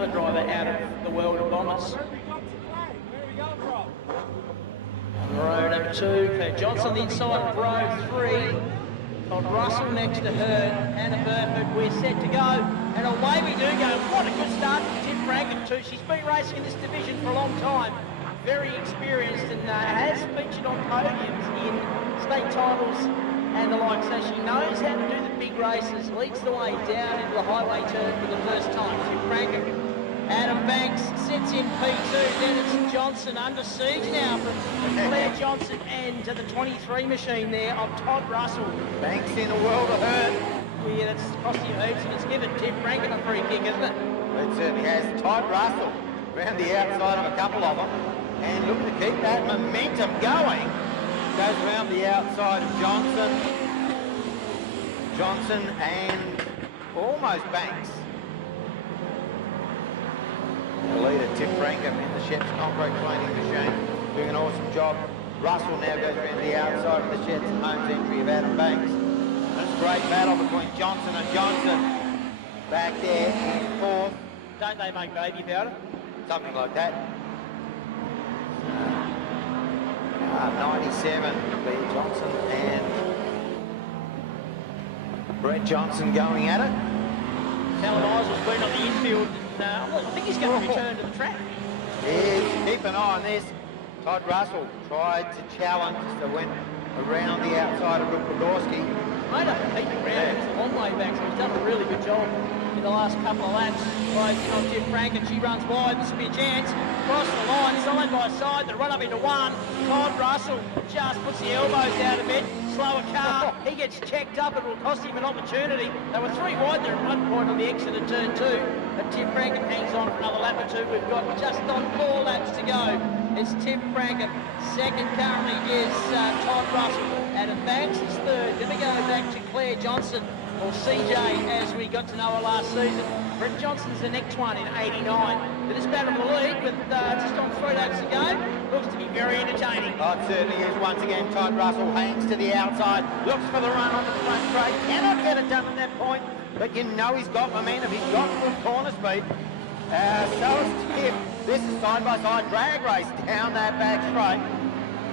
another driver out of the world of Bombers. Row number 2, Claire Johnson on the inside of row 3. Todd Russell next to her, Hannah Burford. We're set to go, and away we do go. What a good start from Tiff Franken too. She's been racing in this division for a long time, very experienced, and has featured on podiums in state titles and the like, so she knows how to do the big races. Leads the way down into the highway turn for the first time. Tiff Franken. Adam Banks sits in P2, then it's Johnson under siege now from Claire Johnson and to the 23 machine there of Todd Russell. Banks in a world of hurt. Yeah, that's costing hoops, and it's given Tiff Franken a free kick, isn't it? It certainly has. Todd Russell around the outside of a couple of them and looking to keep that momentum going. Goes around the outside of Johnson and almost Banks. The leader, Tiff Franken, in the Shep's concrete planing machine, doing an awesome job. Russell now goes around the outside of the Shep's home's entry of Adam Banks. It's a great battle between Johnson and Johnson. Back there in fourth. Don't they make baby powder? Something like that. 97, B. Johnson and Brett Johnson going at it. Callum Isles been on the infield. I think he's going to return to the track. Yes, keep an eye on this. Todd Russell tried to challenge, so went around the outside of Rupagorski. Made up a heap of ground. It's a long way back, so he's done a really good job in the last couple of laps. Closing on Tiff Franken, she runs wide. This will be a chance. Cross the line, side by side. They run up into one. Todd Russell just puts the elbows out a bit. Slower car. He gets checked up. It will cost him an opportunity. They were 3 wide there at one point on the exit of turn 2. But Tiff Franken hangs on for another lap or 2. We've got just on 4 laps to go. It's Tiff Franken. Second currently is Todd Russell. Adam Banks is third. Then we go back to Claire Johnson, or CJ, as we got to know her last season. Brett Johnson's the next one in 89. But this battle for the lead with just on 3 laps to go. Looks to be very entertaining. Oh, it certainly is. Once again, Todd Russell hangs to the outside, looks for the run on the front straight, cannot get it done at that point, but you know he's got momentum, he's got good corner speed. So is Tiff. This is side-by-side drag race down that back straight,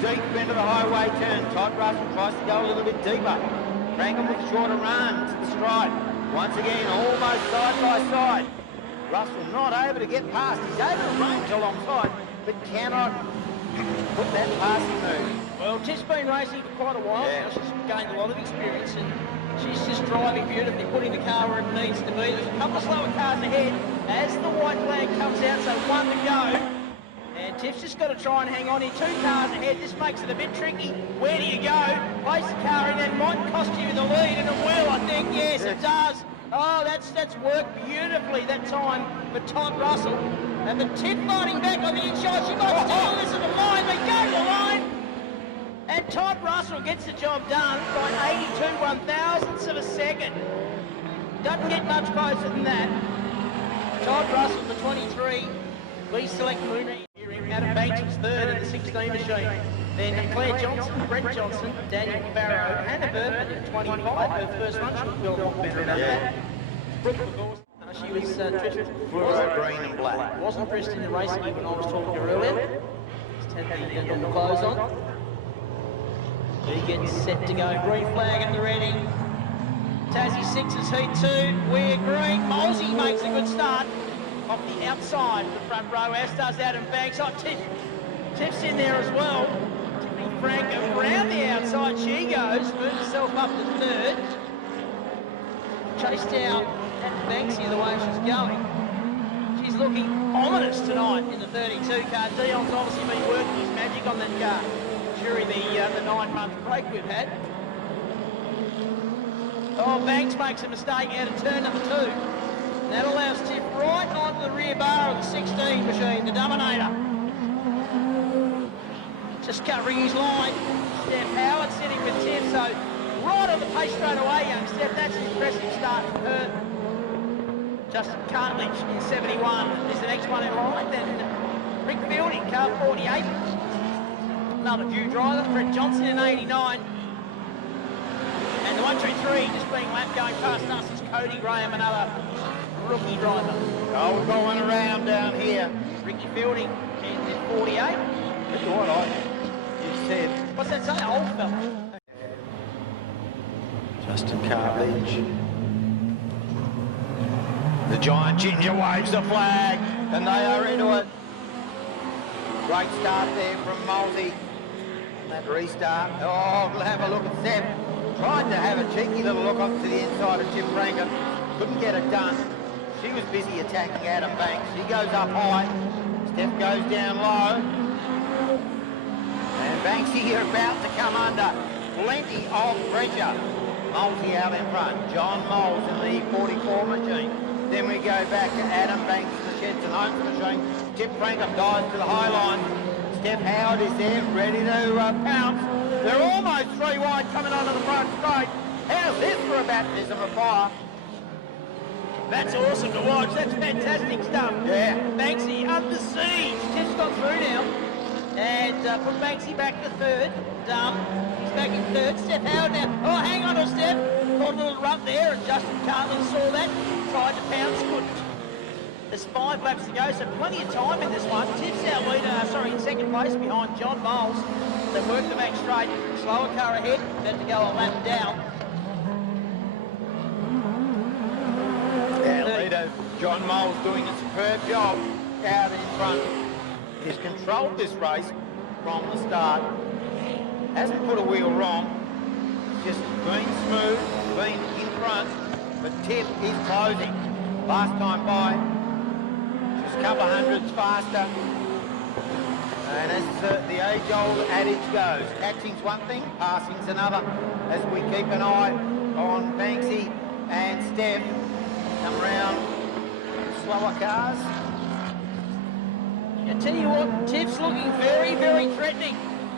deep into the highway turn. Todd Russell tries to go a little bit deeper. Franken with shorter runs to the stride. Once again, almost side-by-side. Russell not able to get past. He's able to range alongside, but cannot put that passing move. Well, Tiff's been racing for quite a while now. She's gained a lot of experience, and she's just driving beautifully, putting the car where it needs to be. There's a couple of slower cars ahead as the white flag comes out, so 1 to go. And Tiff's just got to try and hang on in. 2 cars ahead. This makes it a bit tricky. Where do you go? Place the car in, and might cost you the lead, and it will, I think. Yes, it does. Oh, that's worked beautifully that time for Todd Russell. And the Tiff fighting back on the inside. She might steal this at the line. They go to the line. And Todd Russell gets the job done by 82 one-thousandths of a second. Doesn't get much closer than that. Todd Russell, the 23. We select Mooney. Adam Banks was third in the 16 machine. Then Claire Johnson, Brett Johnson, Daniel Barrow, Hannah Burford in 25. Her first run, she will not better than that. She was dressed green and black. Wasn't dressed in the racing gear when I was talking to her earlier. Just had the normal clothes on. He gets set to go. Green flag at the ready. Tassie 6's heat 2. We're green. Molsey makes a good start off the outside of the front row, as does Adam Banks. Oh, Tiff's in there as well. Tiffany Franken around the outside she goes, moves herself up to third. Chased out Adam Banks here the way she's going. She's looking ominous tonight in the 32 car. Dion's obviously been working his magic on that car during the 9-month break we've had. Oh, Banks makes a mistake out of turn number 2. That allows Tiff right onto the rear bar of the 16 machine, the Dominator. Just covering his line. Steph Howard sitting with Tiff, so right on the pace straight away, young Steph. That's an impressive start from her. Justin Cartledge in 71 is the next one in line. Then Rick Fielding, car 48. Another new driver, Brett Johnson in 89. And the 123 just being lapped going past us is Cody Graham, another rookie driver. Oh, we've got one around down here. Ricky Fielding in 48. That's what you said. What's that say? Old fella. Justin Cartledge. The giant ginger waves the flag, and they are into it. Great start there from Mulsey. That restart. Oh, we'll have a look at Steph. Tried to have a cheeky little look up to the inside of Tim Franklin. Couldn't get it done. She was busy attacking Adam Banks. He goes up high. Steph goes down low. And Banksy here about to come under. Plenty of pressure. Mulsey out in front. John Moles in the 44 machine. Then we go back to Adam Banks in the Sheds and Homes machine. Tim Franklin dives to the high line. Steph Howard is there, ready to pounce. They're almost 3 wide coming onto the front straight. How's this for a baptism of fire? That's awesome to watch. That's fantastic stuff. Yeah. Banksy under siege. Tiff's got through now. And put Banksy back to third. He's back in third. Steph Howard now. Oh, hang on to Steph. Caught a little rut there, and Justin Cartledge saw that. Tried to pounce, couldn't. There's 5 laps to go, so plenty of time in this one. Tiff's our leader, in second place behind John Moles. They work the back straight. Slower car ahead, then to go a lap down. Our leader, John Moles, doing a superb job out in front. He's controlled this race from the start. Hasn't put a wheel wrong. Just been smooth, been in front. But Tiff is closing. Last time by, just a couple of hundreds faster. And as the age-old adage goes, catching's one thing, passing's another. As we keep an eye on Banksy and Steph. Come round slower cars. I tell you what, Tiff's looking very, very threatening.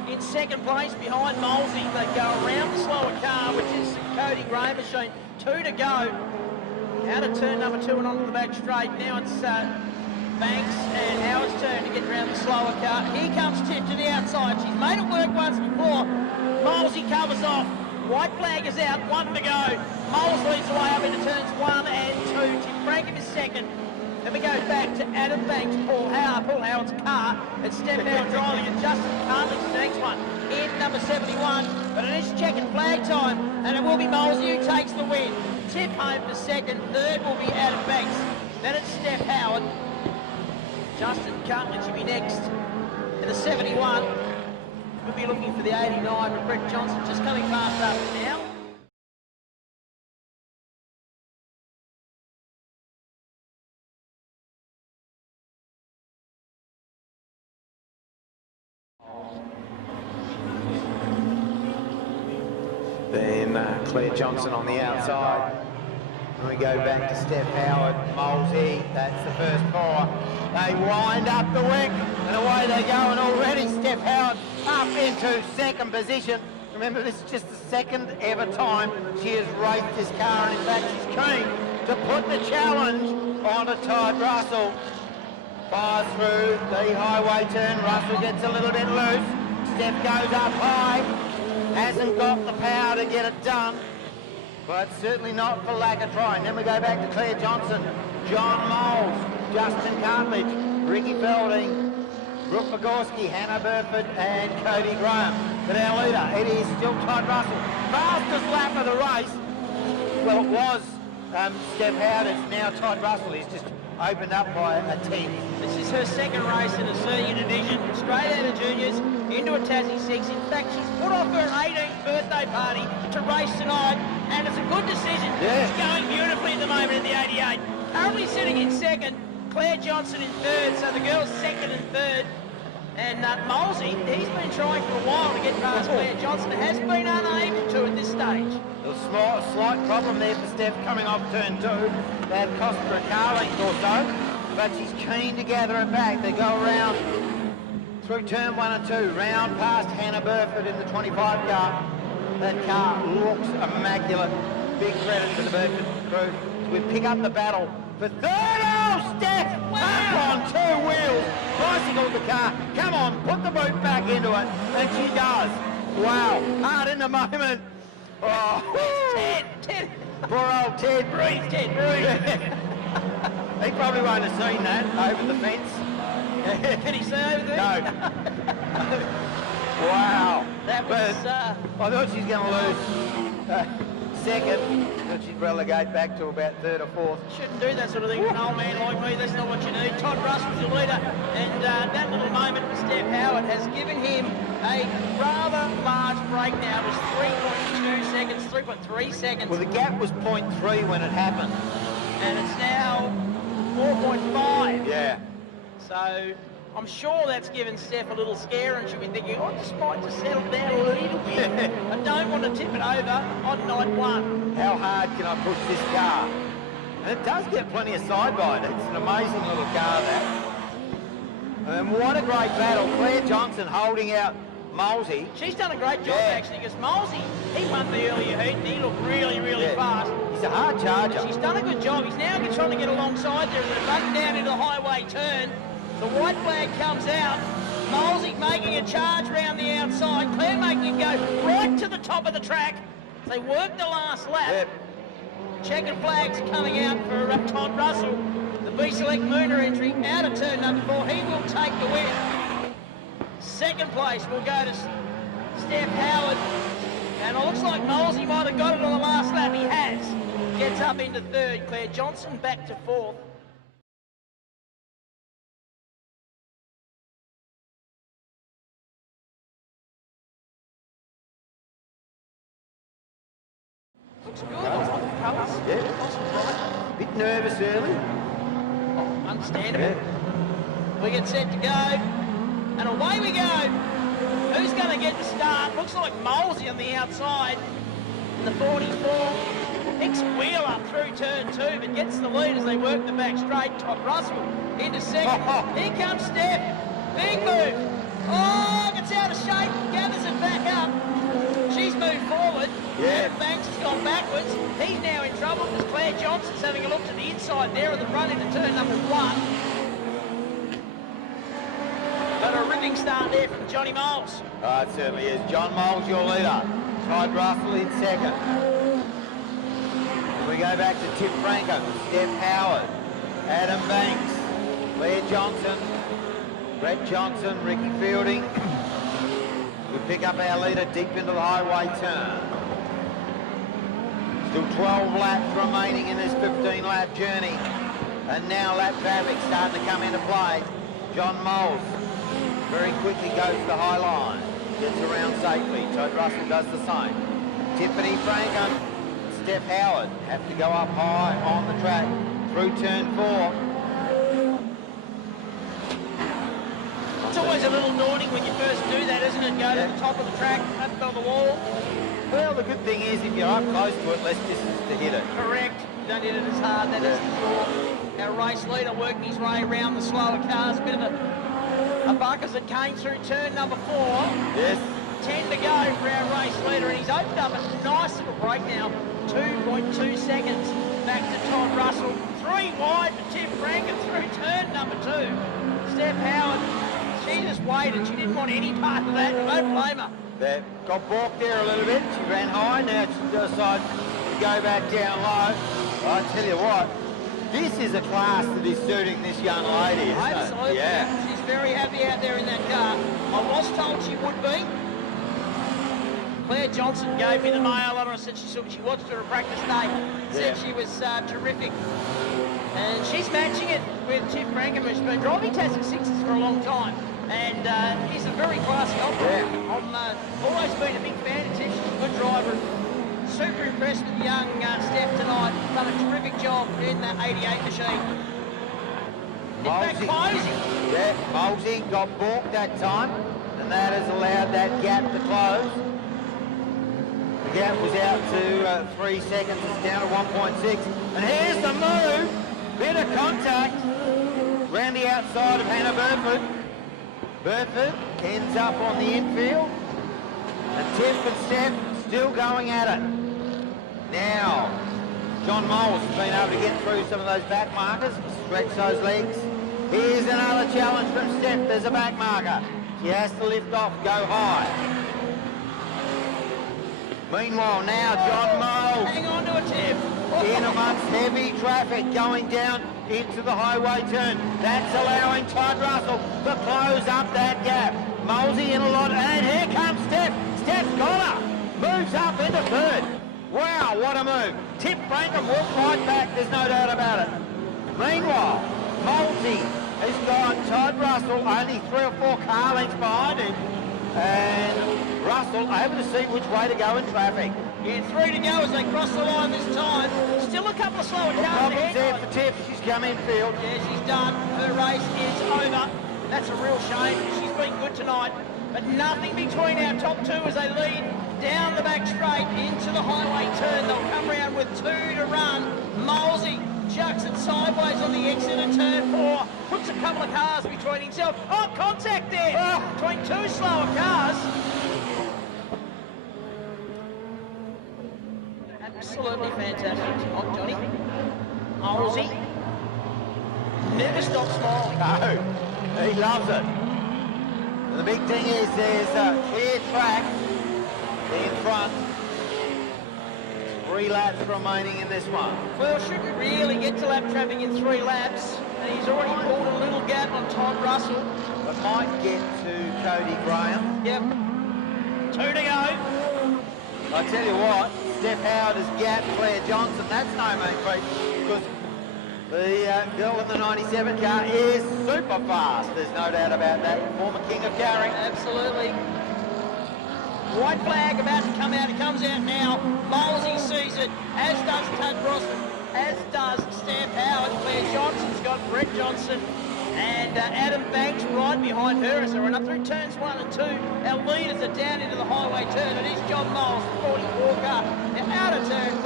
In second place behind Molesy. They go around the slower car, which is the Cody Gray machine. 2 to go. Out of turn number 2 and onto the back straight. Now it's Banks and Howard's turn to get around the slower car. Here comes Tiff to the outside. She's made it work once before. Molesy covers off. White flag is out, 1 to go. Moles leads the way up into turns 1 and 2. Tim Frankham is second. Then we go back to Adam Banks, Paul Howard's car. It's Steph Howard driving, and Justin Cartledge the next one in number 71. But it is checkered flag time, and it will be Molesy who takes the win. Tiff home for second. Third will be Adam Banks. Then it's Steph Howard. Justin Cartledge will be next in the 71. We'll be looking for the 89, but Brett Johnson just coming fast up now. Then Claire Johnson on the outside. And we go back to Steph Howard, Molesy, that's the first 4. They wind up the wick, and away they go, and already Steph Howard up into second position. Remember, this is just the second ever time she has raced this car, and in fact she's keen to put the challenge onto Todd Russell. Fires through the highway turn, Russell gets a little bit loose, Steph goes up high, hasn't got the power to get it done, but certainly not for lack of trying. Then we go back to Claire Johnson, John Moles, Justin Cartledge, Ricky Felding, Brooke Pogorski, Hannah Burford and Cody Graham. But our leader, it is still Todd Russell. Fastest lap of the race. Well, it was Steph Howard, it's now Todd Russell. He's just opened up by a 10. This is her second race in a senior division, straight out of juniors into a Tassie 6. In fact, she's put off her 18th birthday party to race tonight, and it's a good decision. Yeah. She's going beautifully at the moment in the 88. Currently sitting in second, Claire Johnson in third, so the girls second and third. And Molesy, he's been trying for a while to get past Claire Johnson, has been unable to at this stage. A slight problem there for Steph coming off turn 2. That cost her a car length or so, but she's keen to gather it back. They go around through turn 1 and 2, round past Hannah Burford in the 25 car. That car looks immaculate. Big credit to the Burford crew. We pick up the battle for third. Oh, Steph! Wow. Up on 2 wheels. Bicycle the car. Come on, put the boot back into it. And she does. Wow. Hard in the moment. Oh, Ted. poor old Ted. Breathe, Ted, breathe. He probably won't have seen that over the fence. Can he see over there? No. Wow. That was... I thought she's going to lose second. But she'd relegate back to about third or fourth. Shouldn't do that sort of thing for an old man like me. That's not what you need. Todd Russell's the leader, and that little moment for Steph Howard has given him a rather large break now. It was 3.2 seconds, 3.3 seconds. Well, the gap was 0.3 when it happened. And it's now 4.5. Yeah. So I'm sure that's given Steph a little scare, and she'll be thinking, oh, this might just settle down a little bit. I don't want to tip it over on night one. How hard can I push this car? And it does get plenty of side bite. It's an amazing little car, that. And what a great battle. Claire Johnson holding out Molesey. She's done a great job, actually, because Molesey, he won the earlier heat, and he looked really, really fast. He's a hard charger. She's done a good job. He's now trying to get alongside there, but running down into the highway turn. The white flag comes out. Molesey making a charge round the outside. Claire making him go right to the top of the track. They work the last lap. Yep. Checkered flags coming out for Todd Russell. The B-Select Mooner entry out of turn number 4. He will take the win. Second place will go to Steph Howard. And it looks like Molesey might have got it on the last lap. He has. Gets up into third. Claire Johnson back to fourth. Looks good. I like the colours. Yeah. Nice and bright. Bit nervous early. Oh, understandable. Yeah. We get set to go. And away we go. Who's going to get the start? Looks like Molesey on the outside. In the 44. Picks wheel up through turn 2, but gets the lead as they work the back straight. Todd Russell into second. Here comes Steph. Big move. Oh, gets out of shape. Gathers it back up. She's moved forward. Yeah. Banks has gone backwards. He's now in trouble because Claire Johnson's having a look to the inside there at the front into turn number 1. But a ripping start there from Johnny Moles. Oh, it certainly is. John Moles, your leader. Todd Russell in second. We go back to Tim Franco, Steph Howard, Adam Banks, Claire Johnson, Brett Johnson, Ricky Fielding. We pick up our leader deep into the highway turn. Still 12 laps remaining in this 15-lap journey. And now lap traffic starting to come into play. John Moles very quickly goes to the high line. Gets around safely. Todd Russell does the same. Tiffany Franken, Steph Howard have to go up high on the track through turn 4. It's always a little daunting when you first do that, isn't it? Go to the top of the track, up on the wall. Well, the good thing is if you're up close to it, less distance to hit it. Correct. You don't hit it as hard, that is for sure. Our race leader working his way around the slower cars. A bit of a buck as it came through turn number 4. Yes. 10 to go for our race leader, and he's opened up a nice little break now. 2.2 seconds back to Todd Russell. 3 wide for Tim Franken through turn number 2. Steph Howard, she just waited. She didn't want any part of that. Don't blame her. They got balked there a little bit. She ran high. Now she decides to go back down low. I tell you what, this is a class that is suiting this young lady, isn't Absolutely. it? Yeah. She's very happy out there in that car. I was told she would be. Claire Johnson gave me the mail on her and said she watched her at practice day. Said she was terrific. And she's matching it with Tiff Franken, who's been driving Tassie 6s for a long time. And he's a very classy operator. Yeah. I've always been a big fan of Tiff. She's a good driver. Super impressed with young Steph tonight. Done a terrific job in that 88 machine. In fact, closing. Yeah, Molesey got balked that time, and that has allowed that gap to close. The gap was out to 3 seconds. It's down to 1.6. And here's the move. Bit of contact around the outside of Hannah Burford. Burford ends up on the infield. And Tiff and Steph still going at it. Now, John Moles has been able to get through some of those back markers, stretch those legs. Here's another challenge from Steph. There's a back marker. She has to lift off, go high. Meanwhile, now John Moles. Hang on to a Tiff. Oh, in amongst heavy traffic going down into the highway turn. That's allowing Todd Russell to close up that gap. Mosey in a lot, and here comes Steph. Steph's got her. Moves up into third. Wow, what a move. Tip Frankham will fight back, there's no doubt about it. Meanwhile, Mosey has got Todd Russell only 3 or 4 car lengths behind him. And Russell able to see which way to go in traffic. Yeah, 3 to go as they cross the line this time. Still a couple of slower cars Problems there ahead. for Tiff, she's come infield. Yeah, she's done. Her race is over. That's a real shame. She's been good tonight. But nothing between our top 2 as they lead down the back straight into the highway turn. They'll come round with 2 to run. Molesey chucks it sideways on the exit of turn 4. Puts a couple of cars between himself. Oh, contact there between 2 slower cars. Absolutely fantastic tonight, Johnny. Molesey never stops smiling. No, he loves it. The big thing is there's a clear track in front. 3 laps remaining in this one. Well, should we really get to lap traffic in 3 laps? And he's already pulled a little gap on Todd Russell. But might get to Cody Graham. Yep. 2 to go. I tell you what, Steph Howard has gapped Claire Johnson. That's no mean feat, because the girl in the 97 car is super fast. There's no doubt about that. Former king of carrying. Absolutely. White flag about to come out. It comes out now. Molesey sees it, as does Todd Russell, as does Steph Howard. Claire Johnson's got Brett Johnson and Adam Banks right behind her as they run up through turns 1 and 2. Our leaders are down into the highway turn. It is John Moles, 44 car. Now out of turn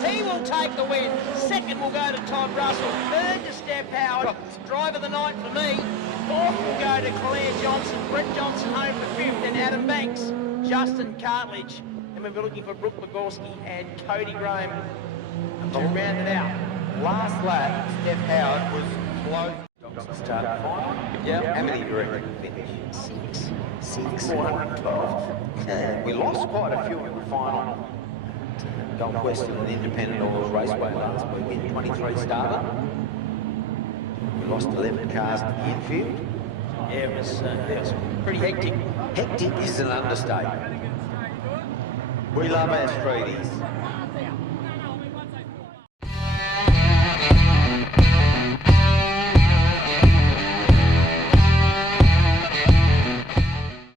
4. He will take the win. Second will go to Todd Russell. Third to Steph Howard. Driver of the night for me. Fourth will go to Claire Johnson. Brett Johnson home for 5th, and Adam Banks. Justin Cartledge, and we'll be looking for Brooke Bogorski and Cody Graham to round it out. Last lap, Steph Howard was close. Started final. Yeah. How many do you reckon finished? 6. 412. We lost quite a few in the final. Gold Western and Independent Oils Raceway last weekend. 23 started. We lost 11 cars to the infield. Yeah, it was pretty hectic. Hectic is an understatement. We love our streeties.